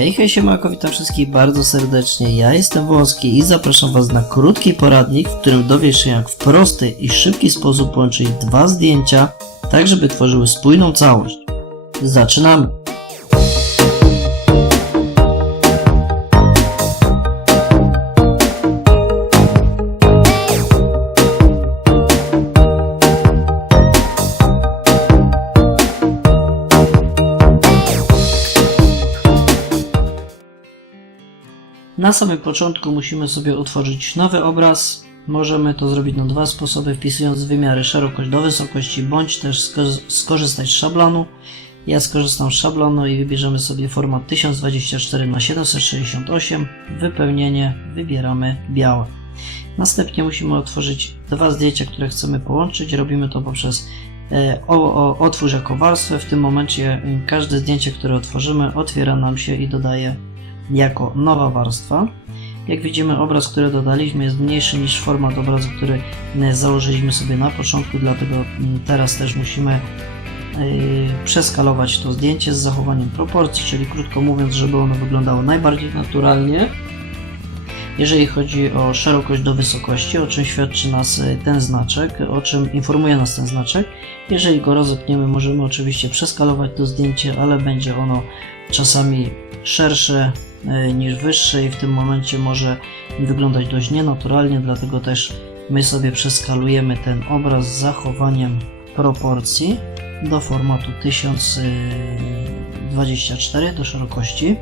Hej, hej, siemanko, witam wszystkich bardzo serdecznie. Ja jestem Wąski i zapraszam Was na krótki poradnik, w którym dowiesz się jak w prosty i szybki sposób połączyć dwa zdjęcia, tak żeby tworzyły spójną całość. Zaczynamy! Na samym początku musimy sobie utworzyć nowy obraz. Możemy to zrobić na dwa sposoby, wpisując wymiary szerokość do wysokości, bądź też sko- skorzystać z szablonu. Ja skorzystam z szablonu i wybierzemy sobie format 1024 x 768 Wypełnienie wybieramy białe. Następnie musimy otworzyć dwa zdjęcia, które chcemy połączyć. Robimy to poprzez e, o, o, otwórz jako warstwę. W tym momencie mm, każde zdjęcie, które otworzymy, otwiera nam się i dodaje jako nowa warstwa. Jak widzimy, obraz, który dodaliśmy, jest mniejszy niż format obrazu, który e, założyliśmy sobie na początku, dlatego mm, teraz też musimy e, przeskalować to zdjęcie z zachowaniem proporcji, czyli krótko mówiąc, żeby ono wyglądało najbardziej naturalnie. Jeżeli chodzi o szerokość do wysokości, o czym świadczy nas e, ten znaczek, o czym informuje nas ten znaczek, jeżeli go rozepniemy, możemy oczywiście przeskalować to zdjęcie, ale będzie ono czasami szersze e, niż wyższe i w tym momencie może wyglądać dość nienaturalnie, dlatego też my sobie przeskalujemy ten obraz z zachowaniem proporcji do formatu 1024 do szerokości.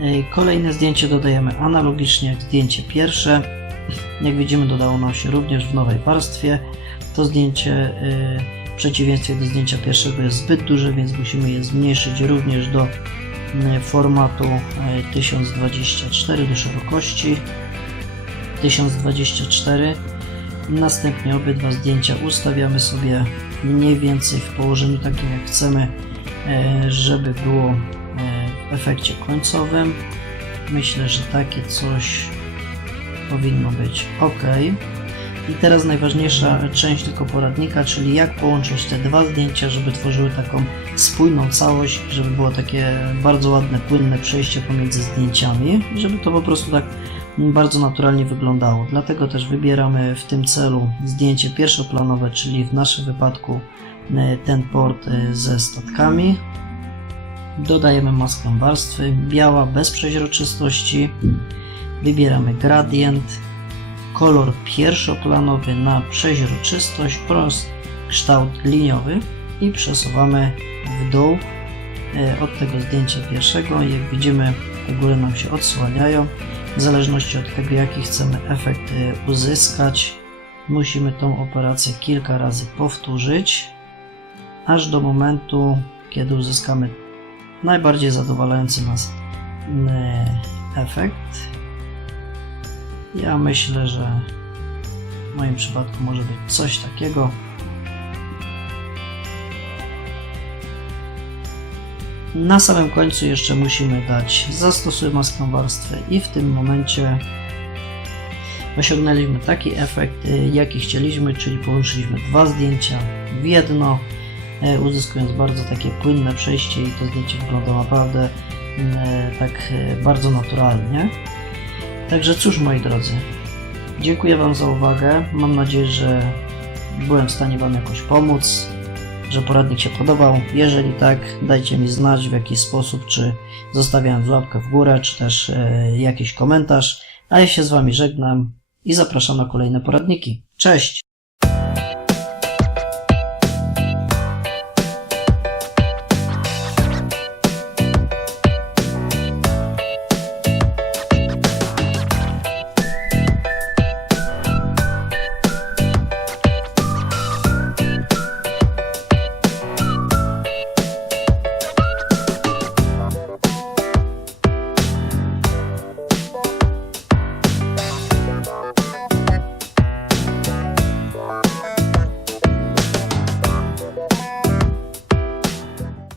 E, Kolejne zdjęcie dodajemy analogicznie jak zdjęcie pierwsze. Jak widzimy dodało nam się również w nowej warstwie. To zdjęcie e, w przeciwieństwie do zdjęcia pierwszego jest zbyt duże, więc musimy je zmniejszyć również do e, formatu e, 1024 do szerokości 1024. Następnie obydwa zdjęcia ustawiamy sobie mniej więcej w położeniu takim jak chcemy, e, żeby było e, efekcie końcowym. Myślę, że takie coś powinno być ok. I teraz najważniejsza część tylko poradnika, czyli jak połączyć te dwa zdjęcia, żeby tworzyły taką spójną całość, żeby było takie bardzo ładne, płynne przejście pomiędzy zdjęciami, żeby to po prostu tak bardzo naturalnie wyglądało. Dlatego też wybieramy w tym celu zdjęcie pierwszoplanowe, czyli w naszym wypadku e, ten port e, ze statkami. Dodajemy maskę warstwy, biała bez przeźroczystości. Wybieramy gradient, kolor pierwszoplanowy na przeźroczystość oraz kształt liniowy i przesuwamy w dół e, od tego zdjęcia pierwszego. Jak widzimy, te góry nam się odsłaniają. W zależności od tego, jaki chcemy efekt e, uzyskać, musimy tą operację kilka razy powtórzyć, aż do momentu, kiedy uzyskamy najbardziej zadowalający nas efekt. Ja myślę, że w moim przypadku może być coś takiego. Na samym końcu jeszcze musimy dać zastosuj maskę warstwę i w tym momencie osiągnęliśmy taki efekt, y, jaki chcieliśmy, czyli połączyliśmy dwa zdjęcia w jedno, uzyskując bardzo takie płynne przejście i to zdjęcie wygląda naprawdę y, tak y, bardzo naturalnie. Także cóż, moi drodzy, dziękuję Wam za uwagę. Mam nadzieję, że byłem w stanie Wam jakoś pomóc, że poradnik się podobał. Jeżeli tak, dajcie mi znać w jaki sposób, czy zostawiając łapkę w górę, czy też e, jakiś komentarz. A ja się z Wami żegnam i zapraszam na kolejne poradniki. Cześć!